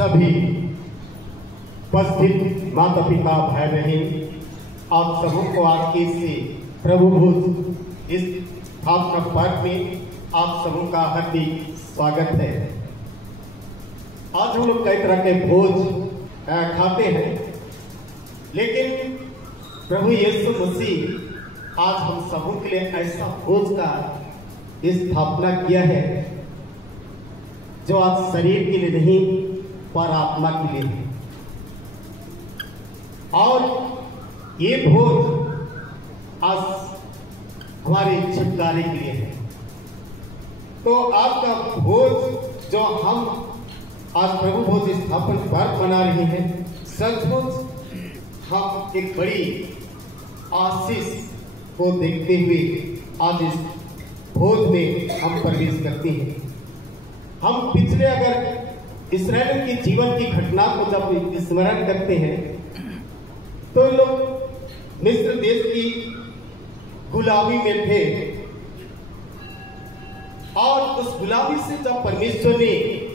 सभी उपस्थित माता पिता भाई बहन, आप सबों को आज के इस प्रभु भोज इस स्थापना पर्व में आप सबों का हार्दिक स्वागत है। आज हम लोग कई तरह के भोज खाते हैं, लेकिन प्रभु यीशु मसीह आज हम सबों के लिए ऐसा भोज का स्थापना किया है जो आज शरीर के लिए नहीं पर आत्मा के लिए है। और ये भोज आज हमारे छुटकारे के लिए है। तो आज का भोज जो हम आज प्रभु भोज स्थापन पर्व मना रहे हैं, सचमुच हम एक बड़ी आशीष को देखते हुए आज इस भोज में हम प्रवेश करते हैं। हम पिछले अगर इस्राएल के जीवन की घटना को जब स्मरण करते हैं तो लोग मिस्र देश की गुलामी में थे, और उस गुलामी से जब परमेश्वर ने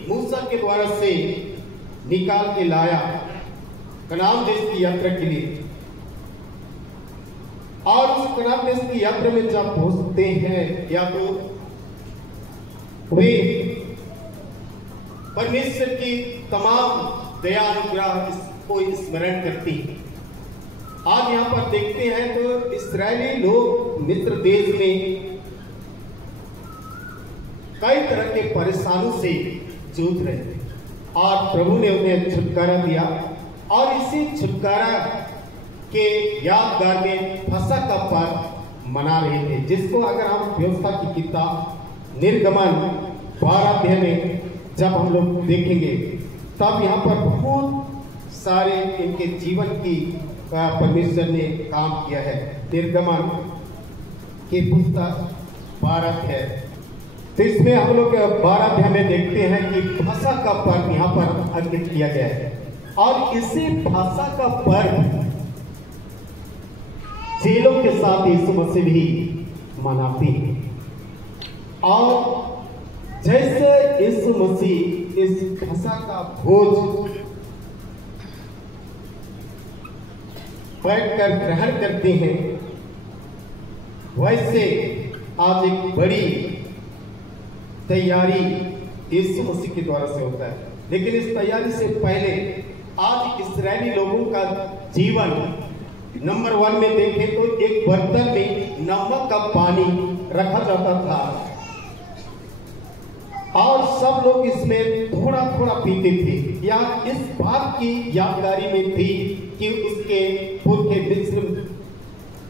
मूसा के द्वारा से निकाल के लाया कनान देश की यात्रा के लिए, और उस कनान देश की यात्रा में जब पहुंचते हैं या तो वे परमेश्वर की तमाम दया अनुग्रह को स्मरण करती हैं। आज यहाँ पर देखते हैं तो इस्राएली लोग मिस्र देश में कई तरह के परेशानियों से जूझ रहे थे, और प्रभु ने उन्हें छुटकारा दिया। और इसी छुटकारा के यादगार में फसह का पर्व मना रहे थे, जिसको अगर हम व्यवस्था की किताब निर्गमन 12 अध्याय में जब हम लोग देखेंगे तब यहाँ पर बहुत सारे इनके जीवन की परमेश्वर ने काम किया है। निर्गमन की पुस्तक 12 अध्याय, तो इसमें हम लोग 12 अध्याय में देखते हैं कि फसह का पर्व यहाँ पर अंकित किया गया है। और इसी फसह का पर्व चेलों के साथ यीशु मसीह भी मनाती है। और जैसे यीशु मसीह इस फसह का भोज बैठकर ग्रहण करते हैं, वैसे आज एक बड़ी तैयारी यीशु मसीह के द्वारा से होता है। लेकिन इस तैयारी से पहले आज इस्राएली लोगों का जीवन नंबर 1 में देखें तो एक बर्तन में नमक का पानी रखा जाता था, और सब लोग इसमें थोड़ा थोड़ा पीते थे, या इस बात की यादगारी में थी कि उसके पूर्व के मिस्र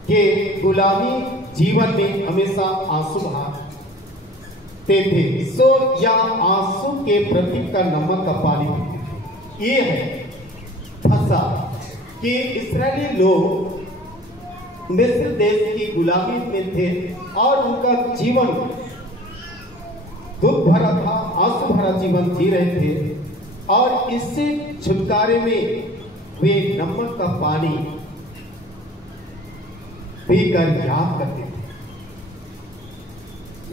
के गुलामी जीवन में हमेशा आंसू बहाते थे, सो या आंसू के प्रतीक का नमक का पानी पीते थे। ये है फसह कि इस्राएली लोग मिस्र देश की गुलामी में थे, और उनका जीवन दुख भरा था, आंसू भरा जीवन जी रहे थे, और इससे छुटकारे में वे नमक का पानी पीकर याद करते थे।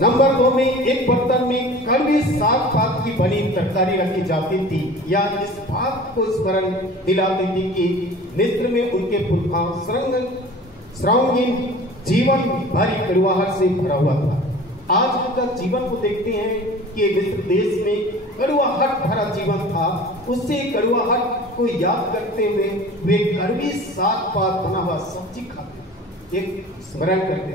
नंबर 2 में एक बर्तन में कड़वी साग पात की बनी तरकारी रखी जाती थी, या इस बात को स्मरण दिलाती थी कि मिस्र में उनके पुरखा श्रृंगहीन जीवन भरी कड़वाहट से भरा हुआ था। आज उनका जीवन को देखते हैं कि मिस्र देश में कड़वाहट भरा जीवन था, उसी कड़वाहट को याद करते हुए वे कड़वी साग पात बना हुआ सब्जी खाते, एक स्मरण करते।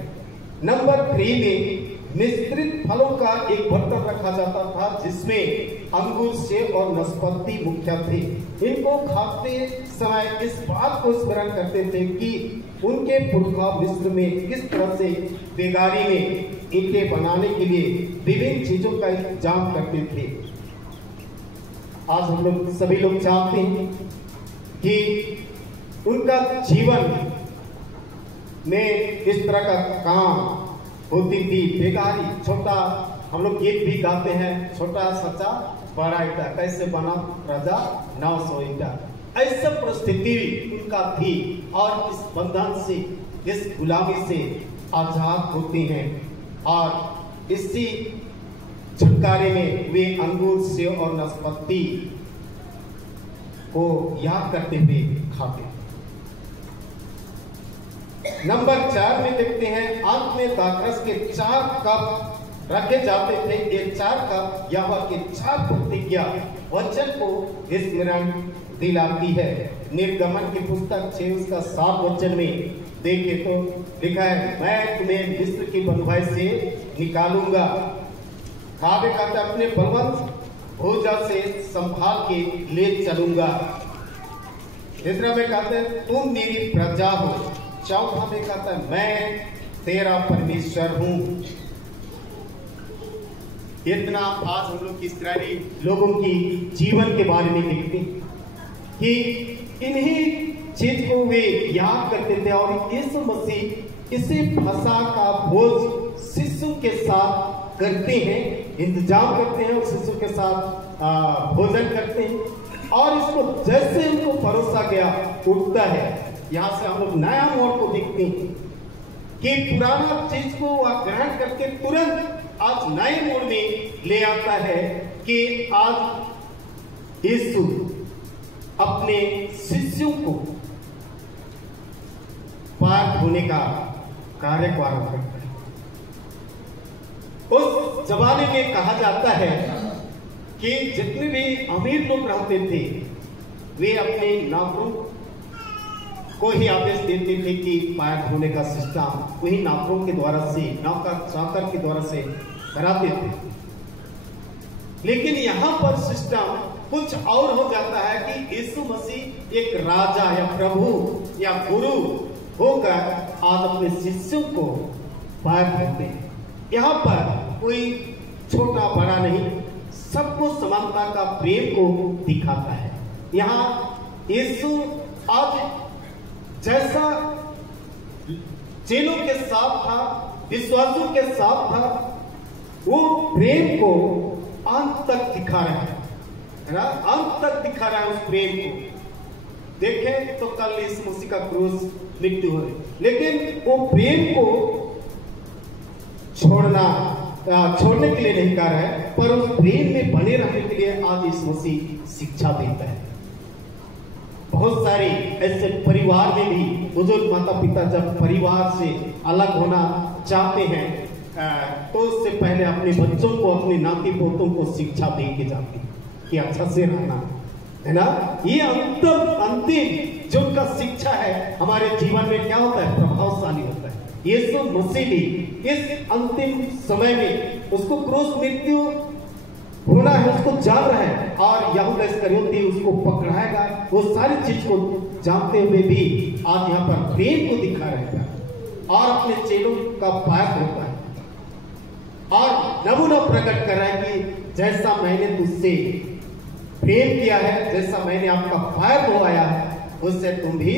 नंबर 3 में मिश्रित फलों का एक बर्तन रखा जाता था, जिसमें अंगूर, सेब और नाशपाती मुख्य थे। इनको खाते समय इस बात को स्मरण करते थे कि उनके पुरखा मिस्र में किस तरह से बेगारी में ईंटें बनाने के लिए विभिन्न चीजों का इंतजाम करते थे। आज हम लोग सभी लोग जानते हैं कि उनका जीवन में इस तरह का काम होती थी, बेगारी। छोटा हम लोग गीत भी गाते हैं, छोटा सच्चा बड़ा ईटा कैसे बना राजा 900 ईटा। ऐसा परिस्थिति उनका थी, और इस बंधन से, इस गुलामी से आजाद होते हैं, और इसी छुटकारे में वे अंगूर, सेब और नाशपाती को याद करते हुए खाते। नंबर 4 में देखते हैं, अंत में दाखरस के 4 कप रखे जाते थे। ये 4 कप यहोवा के 4 प्रतिज्ञा वचन को स्मरण दिलाती है। निर्गमन की पुस्तक 6 उसका 7 वचन में देखे तो लिखा है, मैं तुम्हें मिस्र की बंधुआई से निकालूंगा। खावे खाते अपने बलवंत भुजा से संभाल के ले चलूंगा। तीसरा में कहते हैं, तुम मेरी प्रजा हो। चौथा में कहता है, मैं तेरा परमेश्वर हूं। इतना आज हम लोग इस्राएली लोगों की जीवन के बारे में देखते कि इन्हीं चीज को वे याद करते थे और यीशु मसीह इसी भाषा का भोज शिशु के साथ करते हैं, इंतजाम करते हैं और शिशु के साथ भोजन करते हैं और इसको जैसे उनको परोसा गया उठता है। यहाँ से हम लोग नया मोड़ को देखते हैं कि पुराना चीज को वह ग्रहण करके तुरंत आज नए मोड़ में ले आता है कि आज यीशु अपने शिष्यों को पार धोने का कार्य को आरंभ करता है। उस जमाने में कहा जाता है कि जितने भी अमीर लोग रहते थे वे अपने नौकरों को ही आदेश देते थे कि पैर धोने का सिस्टम वही नौकरों के द्वारा से, नौकर चाकर के द्वारा से कराते थे। लेकिन यहाँ पर सिस्टम कुछ और हो जाता है कि यीशु मसीह एक राजा या प्रभु या गुरु होकर आज अपने शिष्यों को पैर धोते हैं। यहाँ पर कोई छोटा बड़ा नहीं, सबको समानता का प्रेम को दिखाता है। यहाँ यीशु आज जैसा चेलों के साथ था, विश्वासों के साथ था, वो प्रेम को अंत तक दिखा रहा है ना, अंत तक दिखा रहा है उस प्रेम को। देखें तो कल इस मसीह का क्रूस मृत्यु हो रही, लेकिन वो प्रेम को छोड़ने के लिए नहीं कर रहा है, पर उस प्रेम में बने रहने के लिए आज इस मसीह शिक्षा देता है। बहुत सारे ऐसे परिवार में भी बुजुर्ग माता पिता जब परिवार से अलग होना चाहते हैं तो उससे पहले अपने बच्चों को, अपने नाती पोतों को शिक्षा दे के जाते हैं कि अच्छा से रहना है ना। ये अंतिम जो उनका शिक्षा है हमारे जीवन में क्या होता है, प्रभावशाली होता है। यीशु मसीह भी इस अंतिम समय में उसको क्रूस मृत्यु होना है, उसको जान रहा है और यहूदा इस्करियोती उसको पकड़ाएगा। वो सारी चीज को जानते हुए भी आज यहाँ पर प्रेम को दिखा रहेगा और अपने चेलों का पार होता है और नमूना प्रकट कर रहा है कि जैसा मैंने तुझसे प्रेम किया है, जैसा मैंने आपका पार धोया है, उससे तुम भी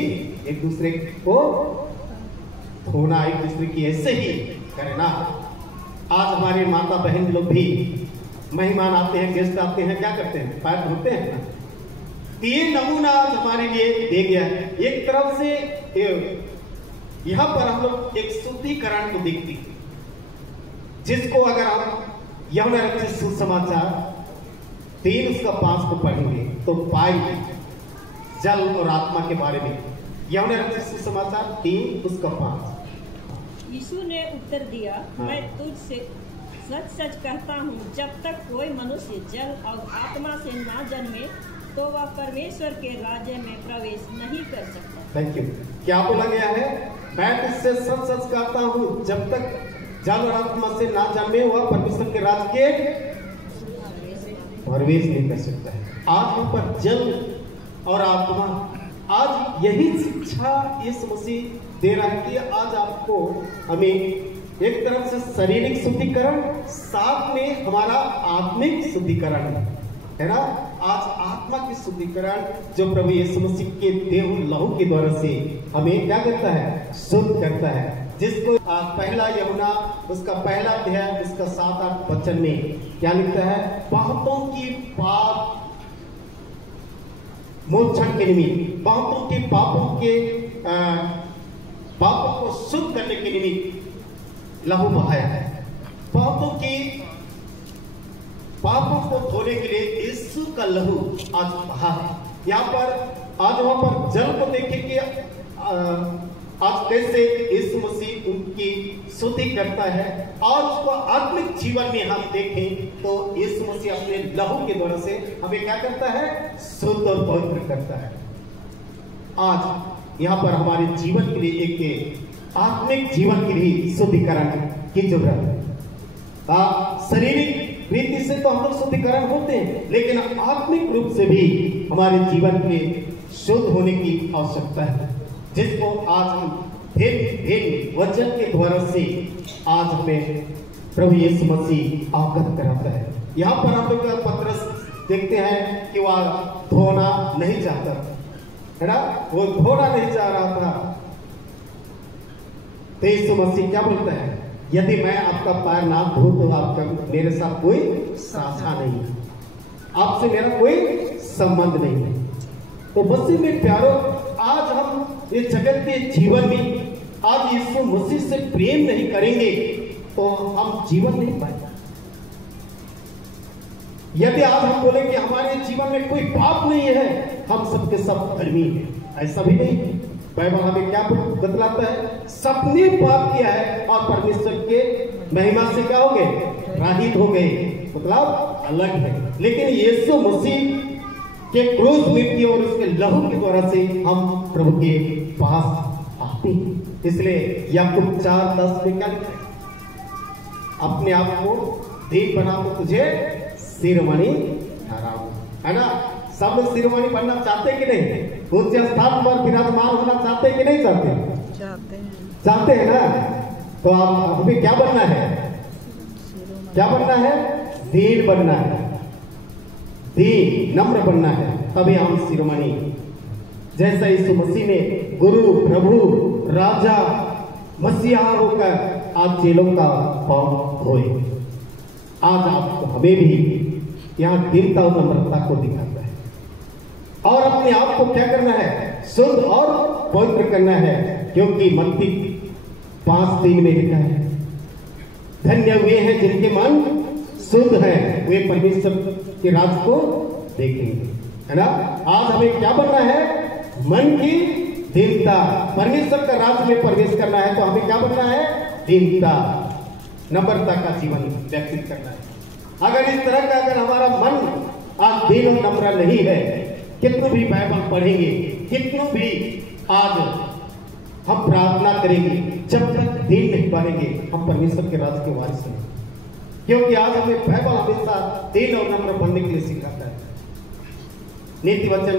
एक दूसरे को धोना, एक दूसरे की ऐसे ही करना। आज हमारे माता बहन लोग भी मेहमान आते हैं, गेस्ट आते हैं, क्या करते हैं, पैर धोते हैं ना। ये नमूना आज हमारे लिए दे गया है। एक तरफ से यहाँ पर हम लोग एक शुद्धिकरण को देखते हैं, जिसको अगर हम यूहन्ना रचित सुसमाचार 3 उसका 5 को पढ़ेंगे तो पाएंगे जल और आत्मा के बारे में। यूहन्ना रचित सुसमाचार 3 उसका 5। यीशु ने उत्तर दिया, मैं तुझसे सच सच कहता हूँ, जब तक कोई मनुष्य जल और आत्मा से ना जन्मे तो वह परमेश्वर के राज्य में प्रवेश नहीं कर सकता। Thank you. क्या बोला गया है, मैं तुझसे सच सच कहता हूँ, जब तक जल और आत्मा से ना जन्मे वह परमेश्वर के राज्य के प्रवेश नहीं कर सकता है। आज हम पर जल और आत्मा, आज यही शिक्षा इस मसीह दे रहा है कि आज आपको हमें एक तरफ से शारीरिक शुद्धिकरण, साथ में हमारा आत्मिक शुद्धिकरण है ना। आज आत्मा की शुद्धिकरण जो प्रभु यीशु मसीह के देह लहू के द्वारा से हमें क्या करता है, शुद्ध करता है। जिसको पहला यूहन्ना उसका पहला अध्याय उसका 7-8 वचन में क्या लिखता है, बहुतों की पाप मोचन के निमित्त, बहुतों के पापों को शुद्ध करने के निमित्त लहू बहाया है। बहुतों की पापों को धोने के लिए यीशु का लहू आज बहा है। यहाँ पर आज वहां पर जल को देखें कि आज कैसे यीशु मसीह उनकी स्तुति करता है, और उसको आत्मिक जीवन में हम देखें तो यीशु मसीह अपने लहू के द्वारा से हमें क्या करता है, शुद्ध और पवित्र करता है। आज यहाँ पर हमारे जीवन के लिए एक आत्मिक जीवन के लिए शुद्धिकरण की जरूरत है। शारीरिक रीति से तो हम लोग शुद्धिकरण होते हैं, लेकिन आत्मिक रूप से भी हमारे जीवन में शुद्ध होने की आवश्यकता है, जिसको आज हम भिन्न वचन के द्वारा से आज हमें प्रभु यीशु मसीह अवगत कराता है। यहाँ पर हम लोग पत्रस देखते हैं कि वह धोना नहीं चाहता है ना, वो धोना नहीं चाह रहा था। तो यीशु मसीह क्या बोलता है, यदि मैं आपका पैर ना धो तो आपका मेरे साथ कोई साझा नहीं है, आपसे मेरा कोई संबंध नहीं है। तो मसीह में प्यारो, आज हम इस जगत के जीवन में आज यीशु मसीह से प्रेम नहीं करेंगे तो हम जीवन नहीं पाएंगे। यदि आज हम बोले कि हमारे जीवन में कोई पाप नहीं है, हम सबके सब धर्मी हैं, ऐसा भी नहीं है। बाइबल हमें क्या बतलाता है, सबने पाप किया है और परमेश्वर के महिमा से क्या हो गए, रहित हो गए, मतलब अलग है। लेकिन यीशु मसीह के क्रूस मृत्यु और उसके लहू के द्वारा से हम प्रभु के पास आते हैं। इसलिए याकूब 4:10 में क्या लिखा है, अपने आप को दीन बना तो तुझे शिरोमणि ठहराऊं, है ना। सब लोग शिरोमणि बनना चाहते कि नहीं, ऊंचे स्थान पर विराजमान होना चाहते कि नहीं चाहते, चाहते हैं ना। तो आप हमें क्या बनना है, क्या बनना है, दीन बनना है, दीन नम्र बनना है, तभी हम शिरोमणि। जैसा यीशु मसीह ने गुरु प्रभु राजा मसीहा होकर आज चेलों का पांव धोए, आज आपको हमें भी यहाँ दीनता और नम्रता को दिखाता है, और अपने आप को क्या करना है, शुद्ध और पवित्र करना है। क्योंकि मत्ती 5:3 में लिखा है, धन्य हुए हैं जिनके मन शुद्ध है, वे परमेश्वर के राज को देखेंगे, है ना। आज हमें क्या बनना है, मन की दीनता, परमेश्वर का राज में प्रवेश करना है तो हमें क्या बनना है, दीनता नम्रता का जीवन व्यतीत करना है। अगर इस तरह का अगर हमारा मन आज दीन और नम्र नहीं है, कितने भी बाइबल पढ़ेंगे, कितनों भी आज हम प्रार्थना करेंगे, जब तक दीन नहीं बनेंगे हम परमेश्वर के राज के वारिस नहीं। क्योंकि आज हमें बाइबल हमेशा दीन और नम्र बनने के लिए सिखाता है। नीति वचन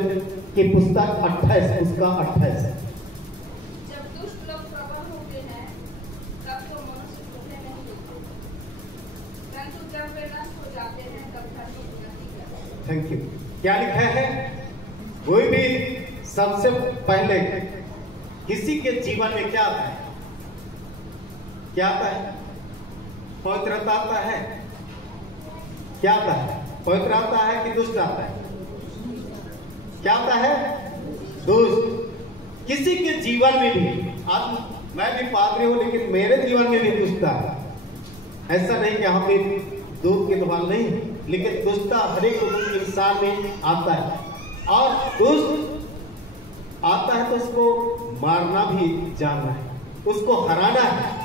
की पुस्तक 28 उसका 28, जब दुष्ट लोग प्रबल होते हैं तब तो मनुष्य टूटने नहीं देते, परंतु जब वे नष्ट हो जाते हैं तब धर्मी उन्नति करते हैं। Thank you. क्या लिखा है, कोई भी सबसे पहले किसी के जीवन में क्या आता है, क्या आता है, पवित्रता आता है, क्या आता है, पवित्र आता है कि दुष्ट आता है, क्या आता है, दुष्ट। किसी के जीवन में भी, आज मैं भी पादरी हूं लेकिन मेरे जीवन में भी दुष्टता है, ऐसा नहीं कि हम भी दूध के दुकान नहीं, लेकिन दुष्टता हर एक इंसान में आता है, और दुष्ट आता है तो उसको मारना भी जानना है, उसको हराना है।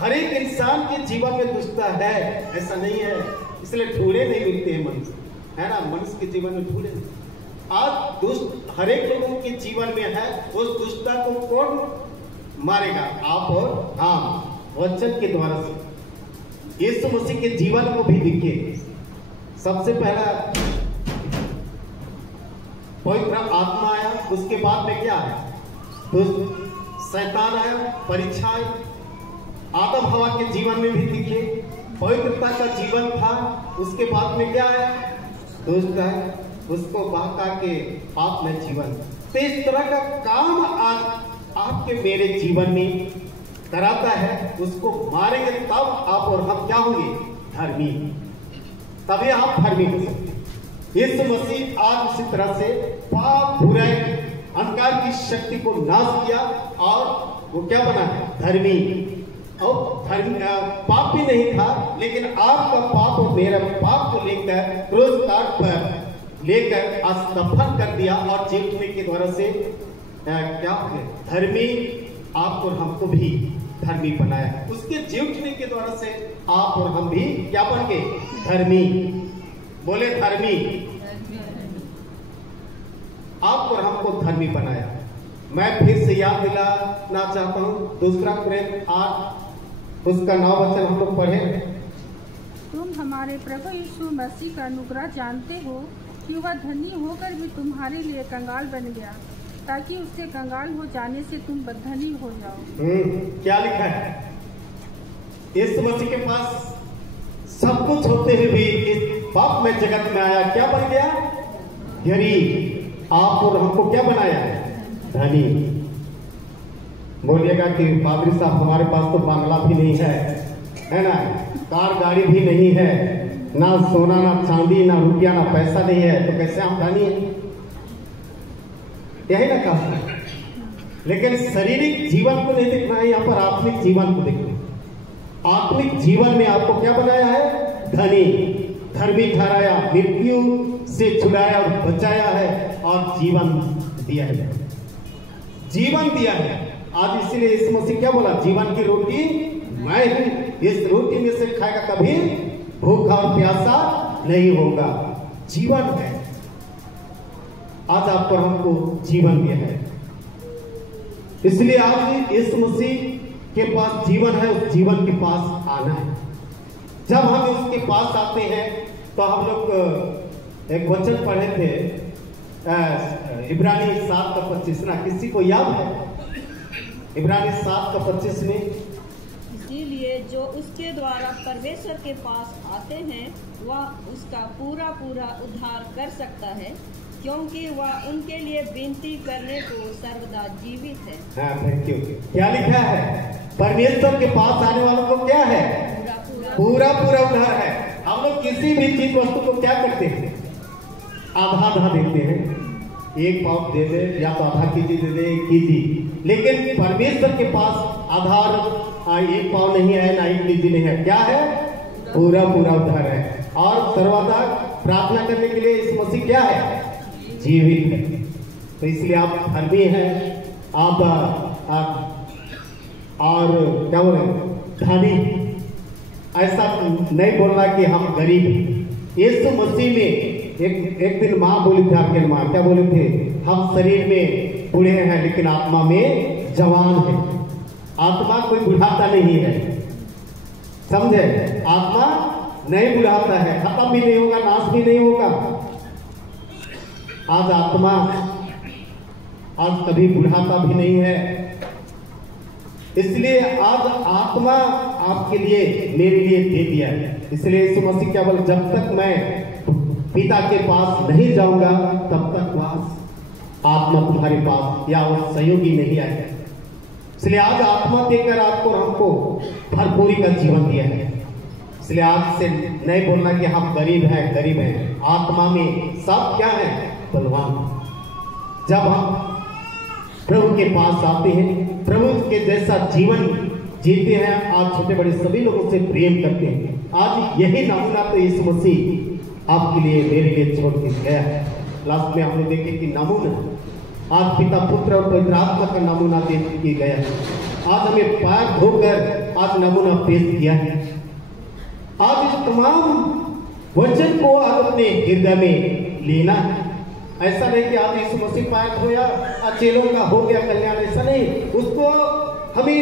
हर एक इंसान के जीवन में दुष्टता है, ऐसा नहीं है, इसलिए ढूंढे नहीं मिलते हैं मनुष्य, है ना, मनुष्य के जीवन में ढूंढे। आज दुष्ट हर एक लोगों के जीवन में है, उस दुष्टता को कौन मारेगा, आप और हम, वचन के द्वारा से। यीशु मसीह के जीवन को भी देखिए, सबसे पहला पवित्र आत्मा आया, उसके बाद में क्या आया, दुष्ट शैतान आया, परीक्षा आई। आदम हवा के जीवन में भी देखिए पवित्रता का जीवन था, उसके बाद में क्या है, दुष्ट है, उसको बहका के पाप में जीवन। तो इस तरह का काम आज आपके मेरे जीवन में कराता है, उसको मारेंगे तब आप और हम क्या होंगे, धर्मी, तभी आप धर्मी हो सकते। यीशु मसीह आज उसी तरह से पाप बुराई अंधकार की शक्ति को नाश किया और वो क्या बना है, धर्मी। और पाप भी नहीं था, लेकिन आपका पाप और मेरा पाप को लेकर क्रूस काट पर लेकर अस्तफल कर दिया और जी उठने के द्वारा से क्या धर्मी आप और हमको भी धर्मी बनाया। उसके जी उठने के द्वारा से आप और हम भी क्या बन गए? धर्मी। बोले धर्मी। आप और हमको धर्मी बनाया। मैं फिर से याद दिलाना चाहता हूँ 2 कुरिन्थ 8 उसका 9 वचन हम लोग पढ़े। तुम हमारे प्रभु यीशु मसीह का अनुग्रह जानते हो कि वह धनी होकर भी तुम्हारे लिए कंगाल बन गया, ताकि उसके कंगाल हो जाने से तुम धनी हो जाओ। क्या लिखा है? यीशु मसीह के पास सब कुछ होते हुए भी इस पाप में जगत में आया, क्या बन गया? गरीब। आप और हमको क्या बनाया? धनी। बोलिएगा कि पादरी साहब हमारे पास तो बांग्ला भी नहीं है ना, कार गाड़ी भी नहीं है, ना सोना ना चांदी ना रुपया ना पैसा नहीं है, तो कैसे हम धनी हैं? यही ना कहा। लेकिन शारीरिक जीवन को नहीं देखना है, यहाँ पर आत्मिक जीवन को देखना। आत्मिक जीवन में आपको क्या बनाया है? धनी, धर्मी ठहराया, मृत्यु से छुड़ाया और बचाया है और जीवन दिया है। जीवन दिया है। आज इसीलिए इस मसीह क्या बोला? जीवन की रोटी मैं हूं, इस रोटी में से खाएगा कभी भूखा और प्यासा नहीं होगा। जीवन है। आज आप पर हमको जीवन दिया है, इसलिए आज इस मसीह के पास जीवन है, उस जीवन के पास आना है। जब हम उसके पास आते हैं तो हम लोग एक वचन पढ़े थे इब्रानी 7:25 ना, किसी को याद है? इब्रानी 7:25 में इसीलिए जो उसके द्वारा परमेश्वर के पास आते हैं वह उसका पूरा पूरा उद्धार कर सकता है, क्योंकि वह उनके लिए विनती करने को सर्वदा जीवित है। हाँ, थैंक यू। क्या लिखा है? परमेश्वर के पास आने वालों को क्या है? पूरा पूरा उद्धार है। हम लोग किसी भी चीज वस्तु को क्या करते हैं? आधा आधा देते हैं। 1 पाव दे दे या तो आधा केजी दे दे, 1 केजी। लेकिन परमेश्वर के पास आधार 1 पाव नहीं है ना 1 केजी नहीं है, क्या है? पूरा पूरा उद्धार है। और सर्वदा प्रार्थना करने के लिए इस मसीह क्या है? जीवित है। तो इसलिए आप धर्मी हैं, आप और क्या बोले? धनी। ऐसा नहीं बोलना कि हम गरीब हैं। यीशु मसीह में एक दिन माँ बोली थी, आपके माँ क्या बोले थे? हम शरीर में बूढ़े हैं लेकिन आत्मा में जवान है। आत्मा कोई बुढ़ाता नहीं है, समझे? आत्मा नहीं बुढ़ाता है, खत्म भी नहीं होगा, नाश भी नहीं होगा। आज आत्मा आज कभी बुढ़ाता भी नहीं है। इसलिए आज आत्मा आपके लिए मेरे लिए दे दिया है। इसलिए यीशु मसीह क्या बोले? जब तक मैं पिता के पास नहीं जाऊंगा तब तक वह आत्मा तुम्हारे पास या वो सहयोगी नहीं आएगा। इसलिए आज आत्मा देकर आपको और हमको भरपूरी का जीवन दिया है। इसलिए आज से नहीं बोलना कि हम गरीब हैं। आत्मा में सब क्या है? बलवान। जब हम प्रभु के पास आते हैं, प्रभु के जैसा जीवन जीते हैं, आज छोटे बड़े सभी लोगों से प्रेम करते हैं। आज यही नमूना तो यीशु मसीह आपके लिए मेरे लिए छोड़ के गया है। लास्ट में हमने देखे कि नमूना आज पिता पुत्र और पवित्र आत्मा का नमूना दे के गया है। आज हमें पैर धोकर आज नमूना पेश किया है। आज इस तमाम वचन को आज अपने हृदय में लेना है। ऐसा नहीं कि आज यीशु मसीह पैर धोया चेलों का हो गया कल्याण, ऐसा नहीं। उसको हमें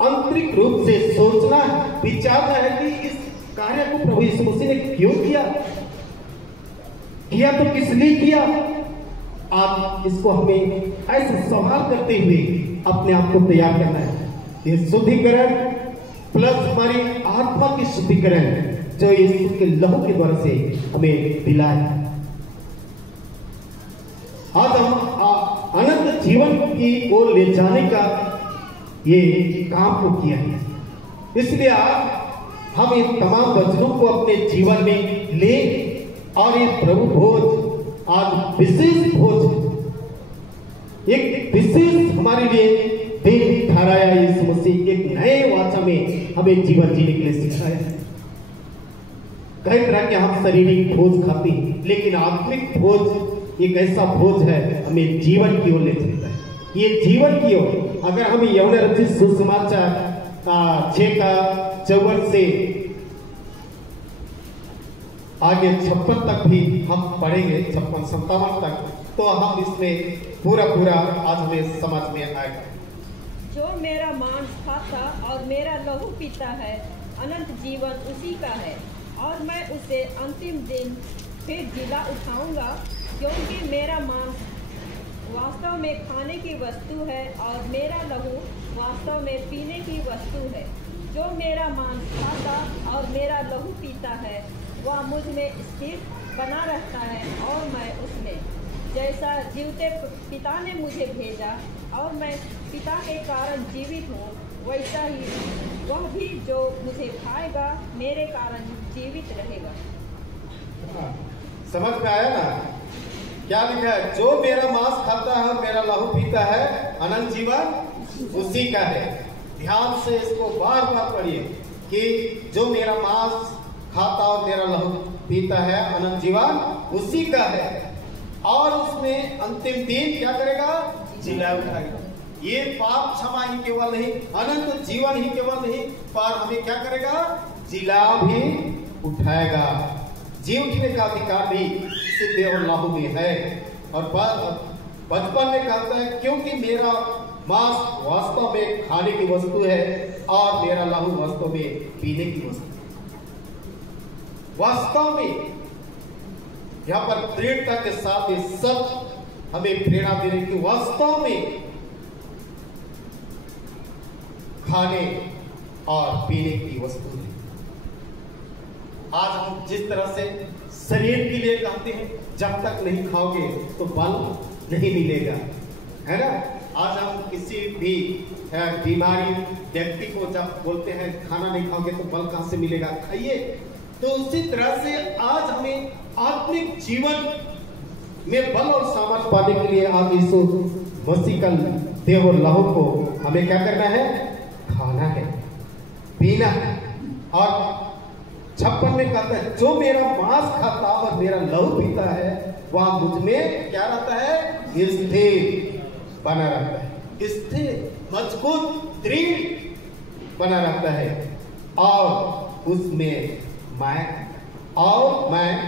आंतरिक रूप से सोचना है, विचारना है कि इस कार्य को प्रभु यीशु मसीह ने क्यों किया तो किस लिए किया। आज इसको हमें ऐसे सवाल करते हुए अपने आप को तैयार करना है। ये शुद्धिकरण प्लस हमारी आत्मा की शुद्धिकरण जो यीशु के लहू के द्वारा से हमें दिला है। आज हम अनंत जीवन की ओर ले जाने का ये काम को किया है। इसलिए आज हम इन तमाम वचनों को अपने जीवन में ले और ये प्रभु भोज आज विशेष भोज, एक विशेष हमारे लिए दिन ठहराया यीशु मसीह, एक नए वाचा में हमें जीवन जीने के लिए सिखाया। कई तरह के हम शारीरिक भोज खाते हैं, लेकिन आत्मिक भोज एक ऐसा भोज है हमें जीवन की ओर ले चलता है। ये जीवन की ओर अगर हम यौन रचित सुसमाचार 6:54 से आगे 56 तक भी हम पढ़ेंगे, 56-57 तक, तो हम इसमें पूरा आज हमें समझ में आएगा। जो मेरा मांस खाता और मेरा लहू पीता है, अनंत जीवन उसी का है, और मैं उसे अंतिम दिन फिर जिला उठाऊंगा, क्योंकि मेरा मांस वास्तव में खाने की वस्तु है और मेरा लहू वास्तव में पीने की वस्तु है। जो मेरा मांस खाता और मेरा लहू पीता है, वह मुझ में स्थिर बना रहता है और मैं उसमें। जैसा जीवते पिता ने मुझे भेजा और मैं पिता के कारण जीवित हूँ, वैसा ही वह भी जो मुझे खाएगा मेरे कारण जीवित रहेगा। समझ में आया ना? क्या लिखा है? जो मेरा मांस खाता है और मेरा लहू पीता है, अनंत जीवन उसी का है। ध्यान से इसको बार पढ़िए कि जो मेरा मांस खाता और मेरा लहू पीता है, अनंत जीवन उसी का है, और उसमें अंतिम दिन क्या करेगा? जिला उठाएगा। ये पाप क्षमा ही केवल नहीं, अनंत जीवन ही केवल नहीं, पर हमें क्या करेगा? जिला भी उठाएगा। जी उठने का अधिकार भी इसे देह और लहू में है। और बचपन में कहता है, क्योंकि मेरा मांस वास्तव में खाने की वस्तु है और मेरा लहू वास्तव में पीने की वस्तु है। वास्तव में यहाँ पर दृढ़ता के साथ ये सब हमें प्रेरणा दे रही कि वास्तव में खाने और पीने की वस्तु है। आज हम जिस तरह से शरीर के लिए कहते हैं, जब तक नहीं खाओगे तो बल नहीं मिलेगा, है ना? आज हम किसी भी बीमारी व्यक्ति को जब बोलते हैं खाना नहीं खाओगे तो बल कहां से मिलेगा, खाइए। तो उसी तरह से आज हमें आत्मिक जीवन में बल और सामर्थ्य पाने के लिए आज यीशु मसीह का देह और लहू को हमें क्या करना है? खाना है, पीना है। और 56 में कहता है, जो मेरा मांस खाता और मेरा लहू पीता है, वह मुझ में क्या रहता है? स्थिर बना रहता है, स्थिर, मजबूत, दृढ़ बना रहता है, और उसमें मैं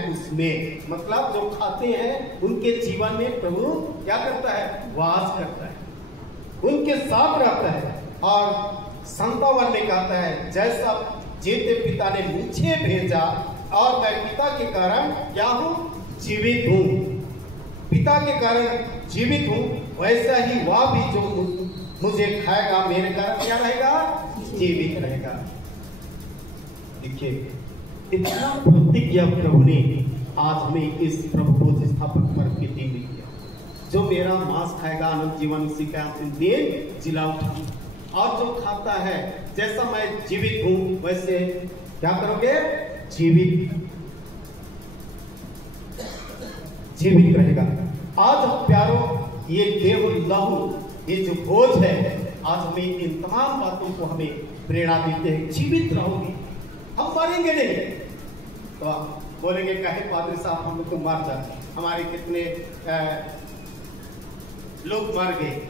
उसमें, मतलब जो खाते हैं उनके जीवन में प्रभु क्या करता है? वास करता है, उनके साथ रहता है। और 57 में कहता है, जैसा जीते पिता ने मुझे भेजा और मैं पिता के कारण क्या हूं? जीवित हूं। पिता के कारण जीवित हूं, वैसा ही वह भी जो मुझे खाएगा मेरे कारण क्या रहेगा? जीवित रहेगा। देखिए, इतना प्रतिज्ञा प्रभु ने आज हमें इस प्रभु भोज स्थापन पर्व के दिन में किया। जो मेरा मांस खाएगा अनंत जीवन उसी का दिन जिला उठाऊंगा, और जो खाता है, जैसा मैं जीवित हूं वैसे क्या करोगे? जीवित रहेगा। आज प्यारो, ये देव लहू, ये जो भोज है, आज हमें इन तमाम बातों को हमें प्रेरणा देते हैं। जीवित रहोगे, हम मरेंगे नहीं। तो बोलेंगे कहे पादरी साहब हम लोग तो मर जाते, हमारे कितने लोग मर गए।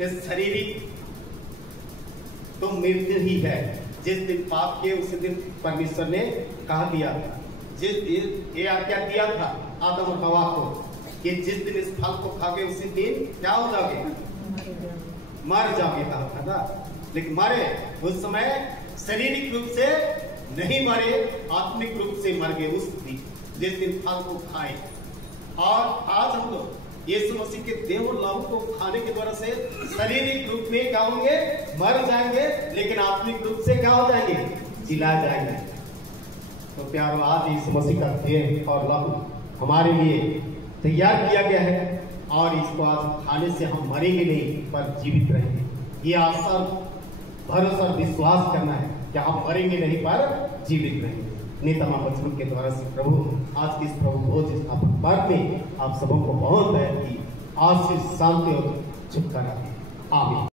ये शारीरिक तो मृत्यु ही है। जिस दिन पाप किए उसी दिन परमेश्वर ने कहा दिया, जिस दिन ये आज्ञा दिया था आदम और हवा को कि जिस दिन इस फल को खाओगे उसी दिन क्या हो जाओगे? मर जाओगे, कहा था ना। लेकिन मरे उस समय शारीरिक रूप से नहीं मरे, आत्मिक रूप से मर गए उस दिन जिस दिन फल को खाए। और आज हम लोग यीशु मसीह के देह और लहू को खाने के द्वारा से शारीरिक रूप में क्या होंगे? मर जाएंगे, लेकिन आत्मिक रूप से क्या हो जाएंगे? जिला जाएंगे। तो प्यारो, आज यीशु मसीह का देह और लहू हमारे लिए तैयार किया गया है, और इसको आज खाने से हम मरेंगे नहीं पर जीवित रहेंगे। ये आशा, भरोसा और विश्वास करना है कि हम मरेंगे नहीं पर जीवित रहेंगे। नेतमा वचनों के द्वारा से प्रभु आज के इस प्रभु भोज स्थापन पर्व में आप सबों को बहुत की आशीष, शांति और छुटकारा दे। आमीन।